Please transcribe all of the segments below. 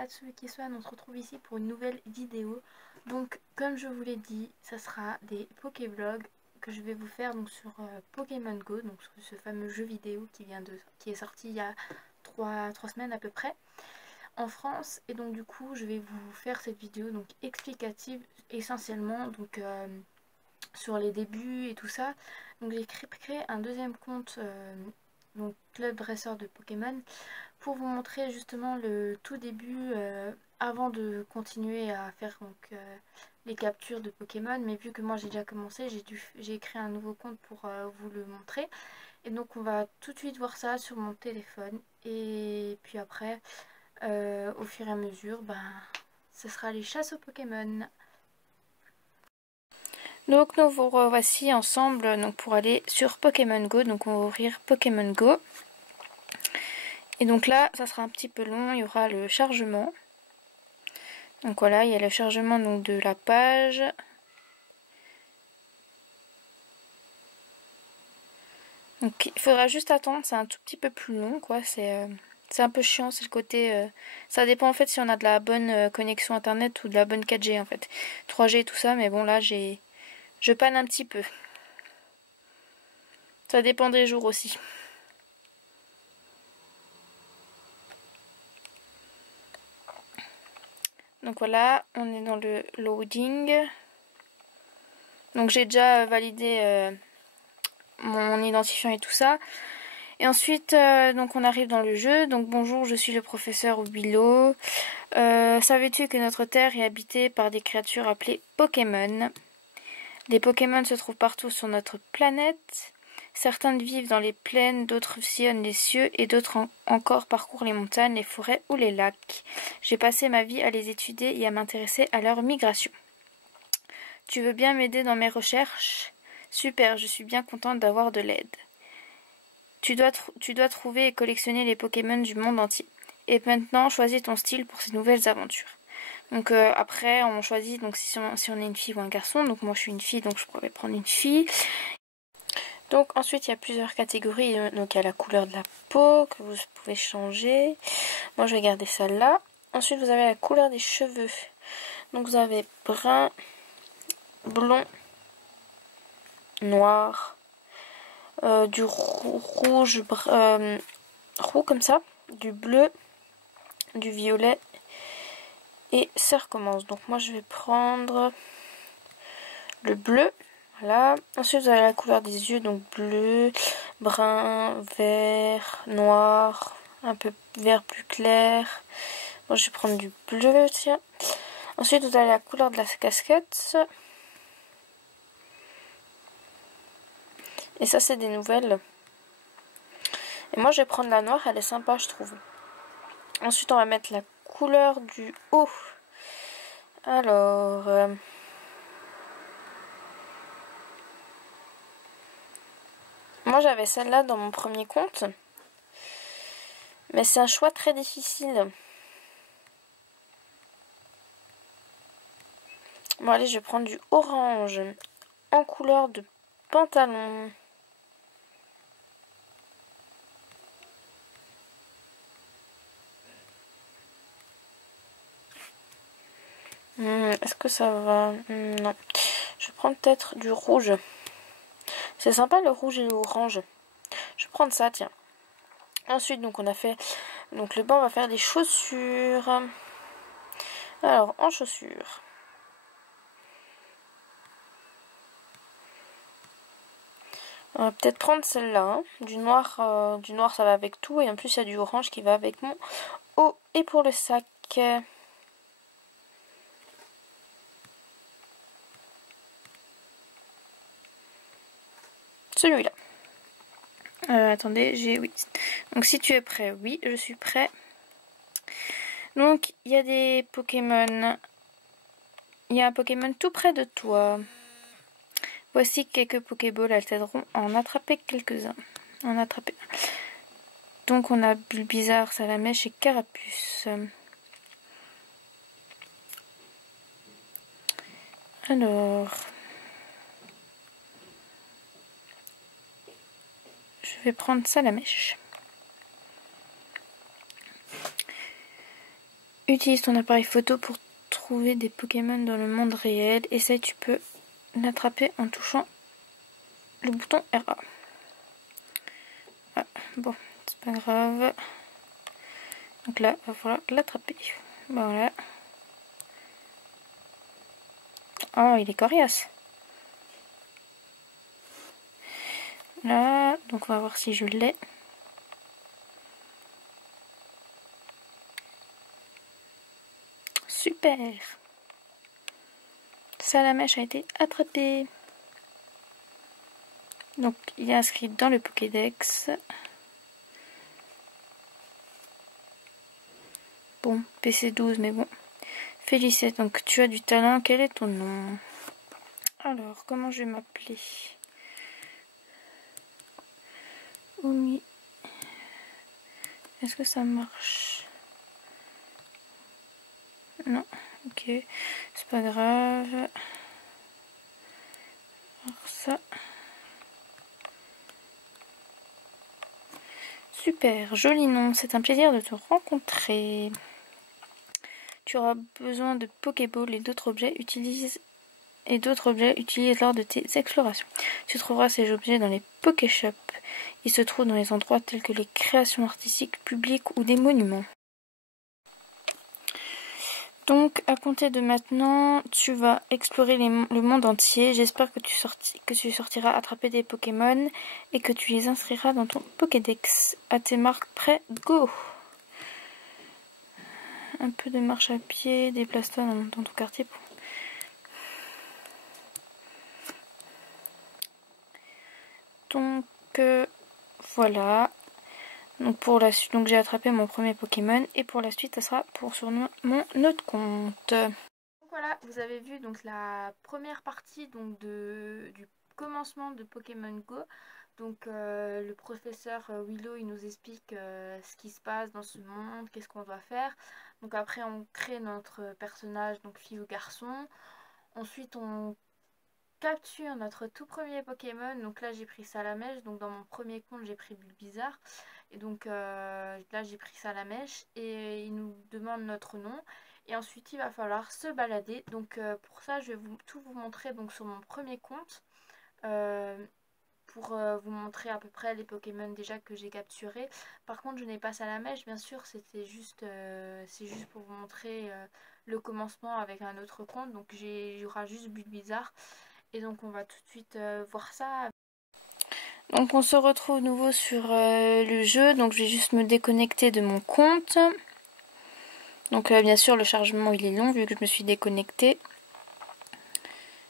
Atsuki Swan, on se retrouve ici pour une nouvelle vidéo. Donc comme je vous l'ai dit, ça sera des Pokévlogs que je vais vous faire donc sur Pokémon Go, donc sur ce fameux jeu vidéo qui est sorti il y a 3 semaines à peu près en France. Et donc du coup je vais vous faire cette vidéo donc explicative essentiellement donc sur les débuts et tout ça. Donc j'ai créé un deuxième compte donc Club Dresseur de Pokémon pour vous montrer justement le tout début avant de continuer à faire donc les captures de Pokémon. Mais vu que moi j'ai déjà commencé, j'ai créé un nouveau compte pour vous le montrer. Et donc on va tout de suite voir ça sur mon téléphone. Et puis après, au fur et à mesure, ce sera les chasses aux Pokémon. Donc nous vous revoici ensemble donc, pour aller sur Pokémon Go. Donc on va ouvrir Pokémon Go. Et donc là, ça sera un petit peu long, il y aura le chargement. Donc voilà, il y a le chargement donc, de la page. Donc il faudra juste attendre, c'est un tout petit peu plus long quoi, c'est un peu chiant, c'est le côté... ça dépend en fait si on a de la bonne connexion internet ou de la bonne 4G en fait. 3G et tout ça, mais bon là je panne un petit peu. Ça dépend des jours aussi. Donc voilà, on est dans le loading. Donc j'ai déjà validé mon identifiant et tout ça. Et ensuite, donc on arrive dans le jeu. Donc bonjour, je suis le professeur Willow. Savais-tu que notre Terre est habitée par des créatures appelées Pokémon? Les Pokémon se trouvent partout sur notre planète. Certains vivent dans les plaines, d'autres sillonnent les cieux et d'autres encore parcourent les montagnes, les forêts ou les lacs. J'ai passé ma vie à les étudier et à m'intéresser à leur migration. Tu veux bien m'aider dans mes recherches? Super, je suis bien contente d'avoir de l'aide. Tu dois trouver et collectionner les Pokémon du monde entier. Et maintenant, choisis ton style pour ces nouvelles aventures. Donc après, on choisit donc si on est une fille ou un garçon. Donc moi, je suis une fille, donc je pourrais prendre une fille. Donc ensuite, il y a plusieurs catégories. Donc il y a la couleur de la peau que vous pouvez changer. Moi, je vais garder celle-là. Ensuite, vous avez la couleur des cheveux. Donc vous avez brun, blond, noir, du rouge, roux comme ça, du bleu, du violet et ça recommence. Donc moi je vais prendre le bleu, voilà. Ensuite vous avez la couleur des yeux, donc bleu, brun, vert, noir, un peu vert plus clair. Moi je vais prendre du bleu, tiens. Ensuite vous avez la couleur de la casquette. Et ça c'est des nouvelles. Et moi je vais prendre la noire, elle est sympa je trouve. Ensuite on va mettre la couleur du haut. Alors... moi j'avais celle-là dans mon premier compte. Mais c'est un choix très difficile. Bon allez, je vais prendre du orange en couleur de pantalon. Est-ce que ça va? Non. Je vais prendre peut-être du rouge. C'est sympa le rouge et l'orange. Je vais prendre ça, tiens. Ensuite, donc on a fait... donc le bas, on va faire des chaussures. Alors, en chaussures. On va peut-être prendre celle-là. Hein. Du noir, ça va avec tout. Et en plus, il y a du orange qui va avec mon haut. Et pour le sac... celui-là. Attendez, oui. Donc si tu es prêt, oui, je suis prêt. Donc il y a des Pokémon. Il y a un Pokémon tout près de toi. Voici quelques Pokéballs, elles t'aideront à en attraper quelques-uns. Donc on a Bulbizarre, Salamèche et Carapuce. Alors... je vais prendre Salamèche. Utilise ton appareil photo pour trouver des Pokémon dans le monde réel. Essaye, tu peux l'attraper en touchant le bouton RA. Ah, bon, c'est pas grave. Donc là, il va falloir l'attraper. Voilà. Oh, il est coriace. Là, donc on va voir si je l'ai. Super. Salamèche a été attrapé. Donc il est inscrit dans le Pokédex. Bon, PC12, mais bon. Félicite, donc tu as du talent. Quel est ton nom? Alors, comment je vais m'appeler? Omi. Est-ce que ça marche? Non, ok. C'est pas grave. Alors ça. Super, joli nom. C'est un plaisir de te rencontrer. Tu auras besoin de Pokéball et d'autres objets. Utilise lors de tes explorations. Tu trouveras ces objets dans les Pokéshops. Ils se trouvent dans les endroits tels que les créations artistiques publiques ou des monuments. Donc, à compter de maintenant, tu vas explorer le monde entier. J'espère que tu sortiras attraper des Pokémon et que tu les inscriras dans ton Pokédex. À tes marques, prêt, go! Un peu de marche à pied, déplace-toi dans ton quartier. Donc, voilà. Donc pour la suite, donc j'ai attrapé mon premier Pokémon et pour la suite, ça sera sur mon autre compte. Donc voilà, vous avez vu donc la première partie donc du commencement de Pokémon Go. Donc le professeur Willow il nous explique ce qui se passe dans ce monde, qu'est-ce qu'on doit faire. Donc après on crée notre personnage, donc fille ou garçon. Ensuite on capture notre tout premier Pokémon. Donc là j'ai pris Salamèche, donc dans mon premier compte j'ai pris Bulbizarre. Et donc là j'ai pris Salamèche et il nous demande notre nom. Et ensuite il va falloir se balader. Donc pour ça je vais tout vous montrer donc sur mon premier compte. Pour vous montrer à peu près les Pokémon déjà que j'ai capturés. Par contre je n'ai pas Salamèche bien sûr, c'était juste c'est juste pour vous montrer le commencement avec un autre compte. Donc il y aura juste Bulbizarre. Et donc on va tout de suite voir ça. Donc on se retrouve de nouveau sur le jeu. Donc je vais juste me déconnecter de mon compte. Donc bien sûr le chargement il est long vu que je me suis déconnectée.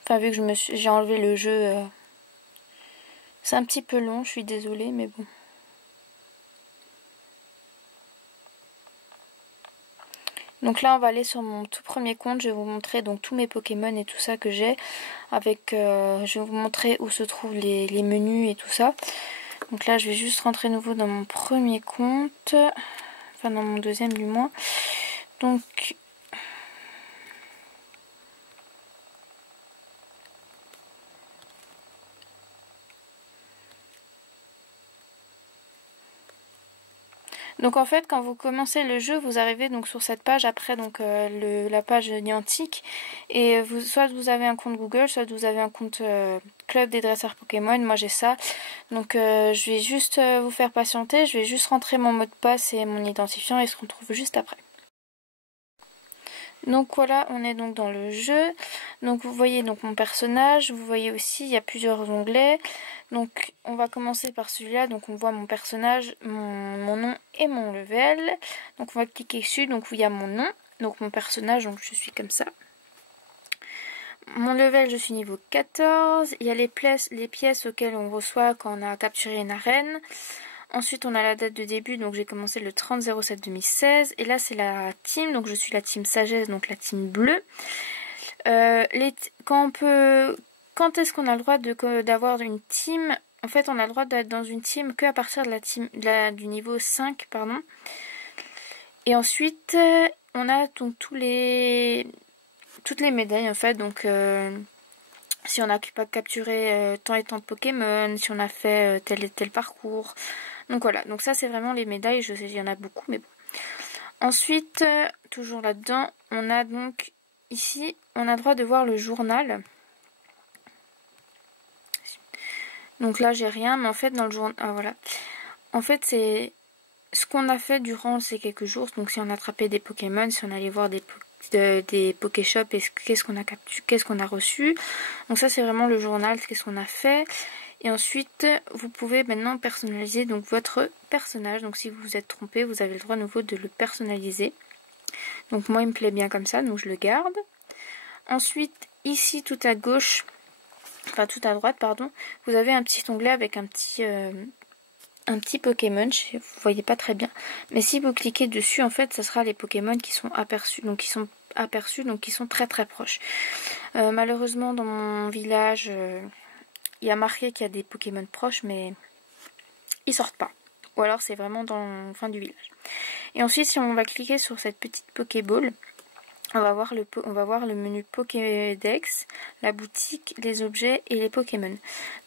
Enfin vu que j'ai enlevé le jeu. C'est un petit peu long, je suis désolée mais bon. Donc là on va aller sur mon tout premier compte, je vais vous montrer donc tous mes Pokémon et tout ça que j'ai. Avec, je vais vous montrer où se trouvent les menus et tout ça. Donc là je vais juste rentrer nouveau dans mon premier compte. Enfin dans mon deuxième du moins. Donc en fait quand vous commencez le jeu vous arrivez donc sur cette page après donc la page Niantic et soit vous avez un compte Google soit vous avez un compte Club des dresseurs Pokémon. Moi j'ai ça donc je vais juste vous faire patienter, je vais juste rentrer mon mot de passe et mon identifiant et se retrouve juste après. Donc voilà, on est donc dans le jeu. Donc vous voyez donc mon personnage, vous voyez aussi il y a plusieurs onglets. Donc on va commencer par celui-là, donc on voit mon personnage, mon nom et mon level. Donc on va cliquer dessus, donc il y a mon nom, donc mon personnage, donc je suis comme ça. Mon level, je suis niveau 14. Il y a les pièces auxquelles on reçoit quand on a capturé une arène. Ensuite, on a la date de début, donc j'ai commencé le 30/07/2016. Et là, c'est la team, donc je suis la team sagesse, donc la team bleue. Quand est-ce qu'on a le droit d'avoir une team? En fait, on a le droit d'être dans une team qu'à partir de du niveau 5, pardon. Et ensuite, on a donc toutes les médailles, en fait, donc... si on a capturé tant et tant de Pokémon, si on a fait tel et tel parcours. Donc voilà, donc ça c'est vraiment les médailles, je sais il y en a beaucoup mais bon. Ensuite, toujours là-dedans, on a donc ici, on a le droit de voir le journal. Donc là, j'ai rien, mais en fait, dans le journal, ah voilà. En fait, c'est ce qu'on a fait durant ces quelques jours. Donc, si on attrapait des Pokémon, si on allait voir des Pokéshops, et qu'est-ce qu'on a capturé, qu'est-ce qu'on a reçu. Donc ça, c'est vraiment le journal, qu'est-ce qu'on a fait. Et ensuite, vous pouvez maintenant personnaliser donc votre personnage. Donc, si vous vous êtes trompé, vous avez le droit à nouveau de le personnaliser. Donc, moi, il me plaît bien comme ça, donc je le garde. Ensuite, ici, tout à gauche, enfin tout à droite, pardon, vous avez un petit onglet avec un petit Pokémon, vous voyez pas très bien, mais si vous cliquez dessus, en fait, ça sera les Pokémon qui sont aperçus, donc qui sont très très proches. Malheureusement, dans mon village, il y a marqué qu'il y a des Pokémon proches, mais ils sortent pas. Ou alors c'est vraiment dans le fin du village. Et ensuite, si on va cliquer sur cette petite Pokéball, on va voir le menu Pokédex, la boutique, les objets et les Pokémon.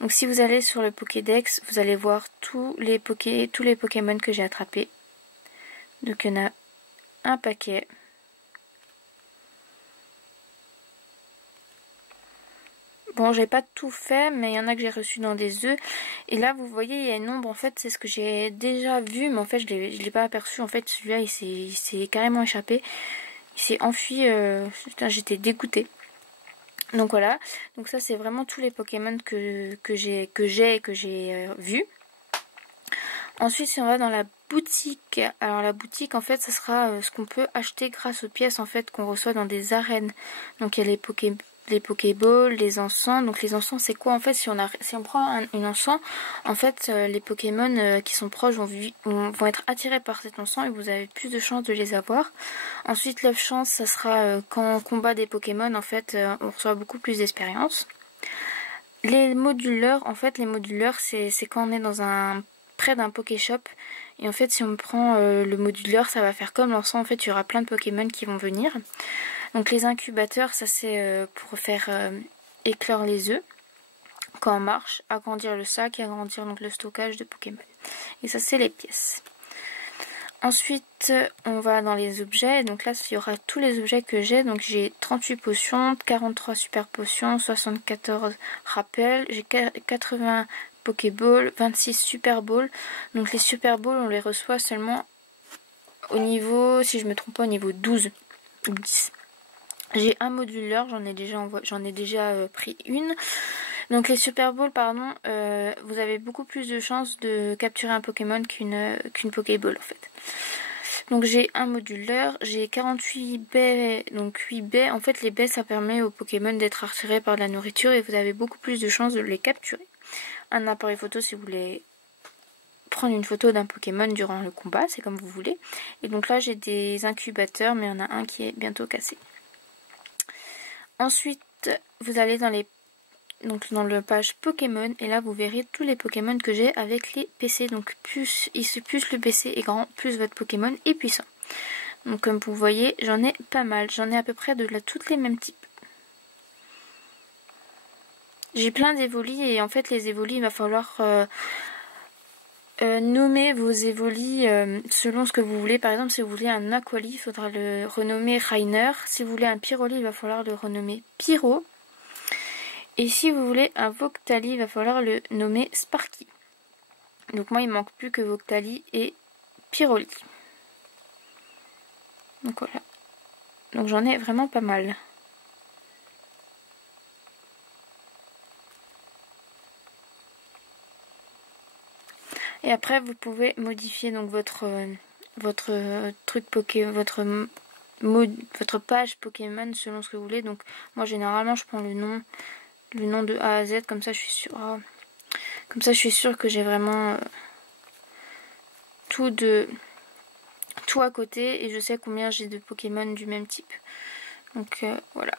Donc si vous allez sur le Pokédex, vous allez voir tous les Pokémon que j'ai attrapés. Donc il y en a un paquet. Bon, j'ai pas tout fait, mais il y en a que j'ai reçu dans des œufs. Et là, vous voyez, il y a une ombre, en fait, c'est ce que j'ai déjà vu, mais en fait, je l'ai pas aperçu. En fait, celui-là, il s'est carrément échappé. Il s'est enfui, j'étais dégoûtée. Donc voilà, donc ça c'est vraiment tous les Pokémon que j'ai vus. Ensuite, si on va dans la boutique, alors la boutique en fait ça sera ce qu'on peut acheter grâce aux pièces en fait qu'on reçoit dans des arènes. Donc il y a les Pokéballs, les encens. Donc les encens c'est quoi en fait? Si on prend une encens, en fait les Pokémon qui sont proches vont être attirés par cet encens et vous avez plus de chances de les avoir. Ensuite l'œuf chance ça sera quand on combat des Pokémon en fait on reçoit beaucoup plus d'expérience. Les moduleurs, en fait les moduleurs c'est quand on est près d'un Pokéshop. Et en fait, si on prend le moduleur, ça va faire comme l'encens. En fait, il y aura plein de Pokémon qui vont venir. Donc les incubateurs, ça c'est pour faire éclore les œufs quand on marche, agrandir le sac et agrandir donc le stockage de Pokémon. Et ça c'est les pièces. Ensuite, on va dans les objets. Donc là, il y aura tous les objets que j'ai. Donc j'ai 38 potions, 43 super potions, 74 rappels, j'ai 80 Pokéball, 26 Super Ball. Donc les Super Ball, on les reçoit seulement au niveau, si je me trompe pas, au niveau 12 ou 10. J'ai un moduleur, j'en ai déjà pris une. Donc les Super Ball, pardon, vous avez beaucoup plus de chances de capturer un Pokémon qu'une Pokéball en fait. Donc j'ai un moduleur, j'ai 48 baies, donc 8 baies. En fait les baies ça permet aux Pokémon d'être attirés par de la nourriture et vous avez beaucoup plus de chances de les capturer. Un appareil photo si vous voulez prendre une photo d'un Pokémon durant le combat, c'est comme vous voulez. Et donc là j'ai des incubateurs mais il y en a un qui est bientôt cassé. Ensuite vous allez dans le page Pokémon et là vous verrez tous les Pokémon que j'ai avec les PC. Donc plus le PC est grand, plus votre Pokémon est puissant. Donc comme vous voyez j'en ai pas mal, j'en ai à peu près toutes les mêmes types. J'ai plein d'évolis et en fait les évolis il va falloir nommer vos évolis selon ce que vous voulez. Par exemple si vous voulez un Aquali il faudra le renommer Rainer. Si vous voulez un Pyroli il va falloir le renommer Pyro. Et si vous voulez un Voctali, il va falloir le nommer Sparky. Donc moi, il ne manque plus que Voctali et Pyroli. Donc voilà. Donc j'en ai vraiment pas mal. Et après, vous pouvez modifier donc votre truc Pokémon, votre page Pokémon selon ce que vous voulez. Donc moi, généralement, je prends le nom de A à Z, comme ça je suis sûre. Comme ça je suis sûre que j'ai vraiment tout à côté et je sais combien j'ai de Pokémon du même type. Donc voilà.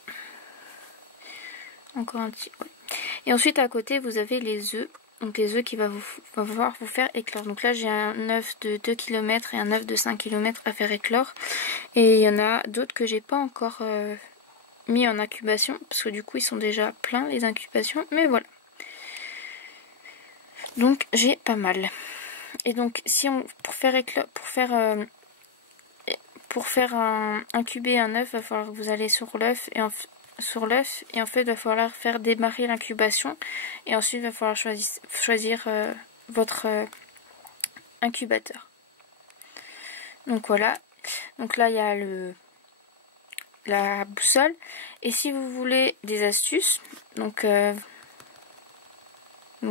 Encore un petit. Ouais. Et ensuite à côté vous avez les œufs. Donc les œufs qui va falloir vous faire éclore. Donc là j'ai un œuf de 2 km et un œuf de 5 km à faire éclore. Et il y en a d'autres que j'ai pas encore mis en incubation parce que du coup ils sont déjà pleins les incubations, mais voilà. Donc j'ai pas mal. Et donc si on pour faire pour faire incuber un œuf, il va falloir que vous allez sur l'œuf et en fait il va falloir faire démarrer l'incubation et ensuite il va falloir choisir votre incubateur. Donc voilà, donc là il y a la boussole, et si vous voulez des astuces, donc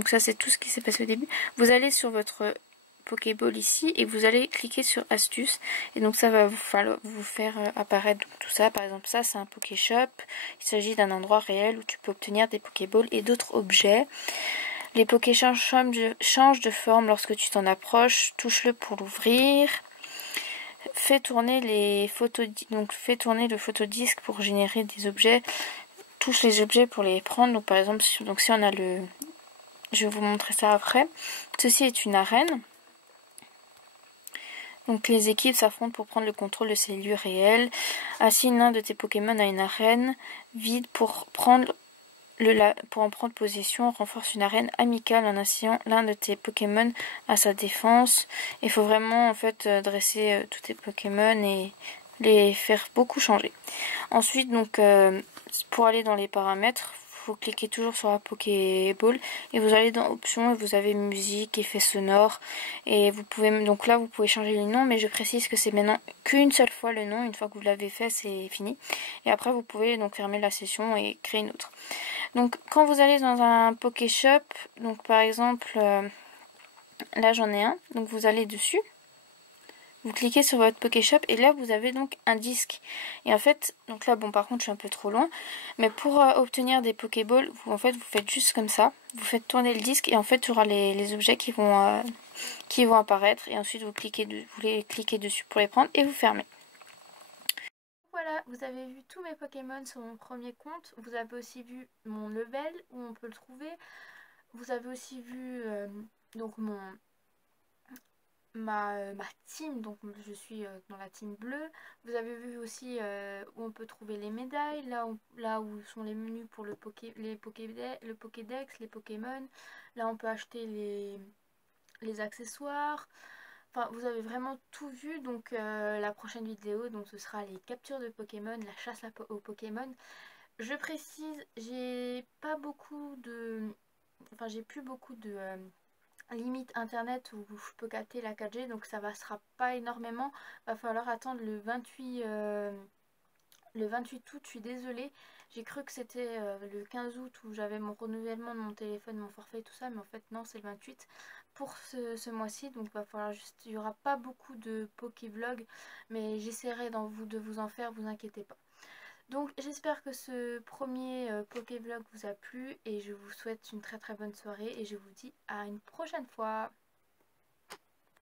ça c'est tout ce qui s'est passé au début, vous allez sur votre Pokéball ici et vous allez cliquer sur astuces, et donc ça va vous faire apparaître donc tout ça. Par exemple, ça c'est un Pokéshop, il s'agit d'un endroit réel où tu peux obtenir des Pokéballs et d'autres objets. Les Pokéchangers changent de forme lorsque tu t'en approches, touche-le pour l'ouvrir. Fais tourner le photodisque pour générer des objets. Touche les objets pour les prendre. Donc par exemple, si on a je vais vous montrer ça après. Ceci est une arène. Donc les équipes s'affrontent pour prendre le contrôle de ces lieux réels. Assigne l'un de tes Pokémon à une arène vide pour en prendre possession. Renforce une arène amicale en assignant l'un de tes Pokémon à sa défense. Il faut vraiment en fait dresser tous tes Pokémon et les faire beaucoup changer. Ensuite, donc pour aller dans les paramètres, vous cliquez toujours sur la Pokéball et vous allez dans options et vous avez musique, effets sonores, et vous pouvez changer les noms, mais je précise que c'est maintenant qu'une seule fois le nom. Une fois que vous l'avez fait, c'est fini, et après vous pouvez donc fermer la session et créer une autre. Donc quand vous allez dans un Pokéshop, donc par exemple là j'en ai un, donc vous allez dessus, vous cliquez sur votre Pokéshop et là vous avez donc un disque. Et en fait, donc là bon par contre je suis un peu trop loin, mais pour obtenir des Pokéballs, vous faites juste comme ça, vous faites tourner le disque et en fait il y aura les objets qui vont apparaître, et ensuite vous les cliquez dessus pour les prendre et vous fermez. Voilà, vous avez vu tous mes Pokémon sur mon premier compte. Vous avez aussi vu mon level où on peut le trouver. Vous avez aussi vu donc ma team, donc je suis dans la team bleue. Vous avez vu aussi où on peut trouver les médailles, là où sont les menus pour le Pokédex, les Pokémon. Là on peut acheter les accessoires. Enfin, vous avez vraiment tout vu. Donc la prochaine vidéo, donc ce sera les captures de Pokémon, la chasse aux Pokémon. Je précise, j'ai plus beaucoup de limite internet où je peux capter la 4G, donc ça ne sera pas énormément. Va falloir attendre le 28 août. Je suis désolée, j'ai cru que c'était le 15 août où j'avais mon renouvellement de mon téléphone, mon forfait et tout ça, mais en fait non, c'est le 28 pour ce mois-ci. Donc va falloir il n'y aura pas beaucoup de Pokévlog, mais j'essaierai de vous en faire, vous inquiétez pas. Donc j'espère que ce premier Pokévlog vous a plu et je vous souhaite une très très bonne soirée et je vous dis à une prochaine fois.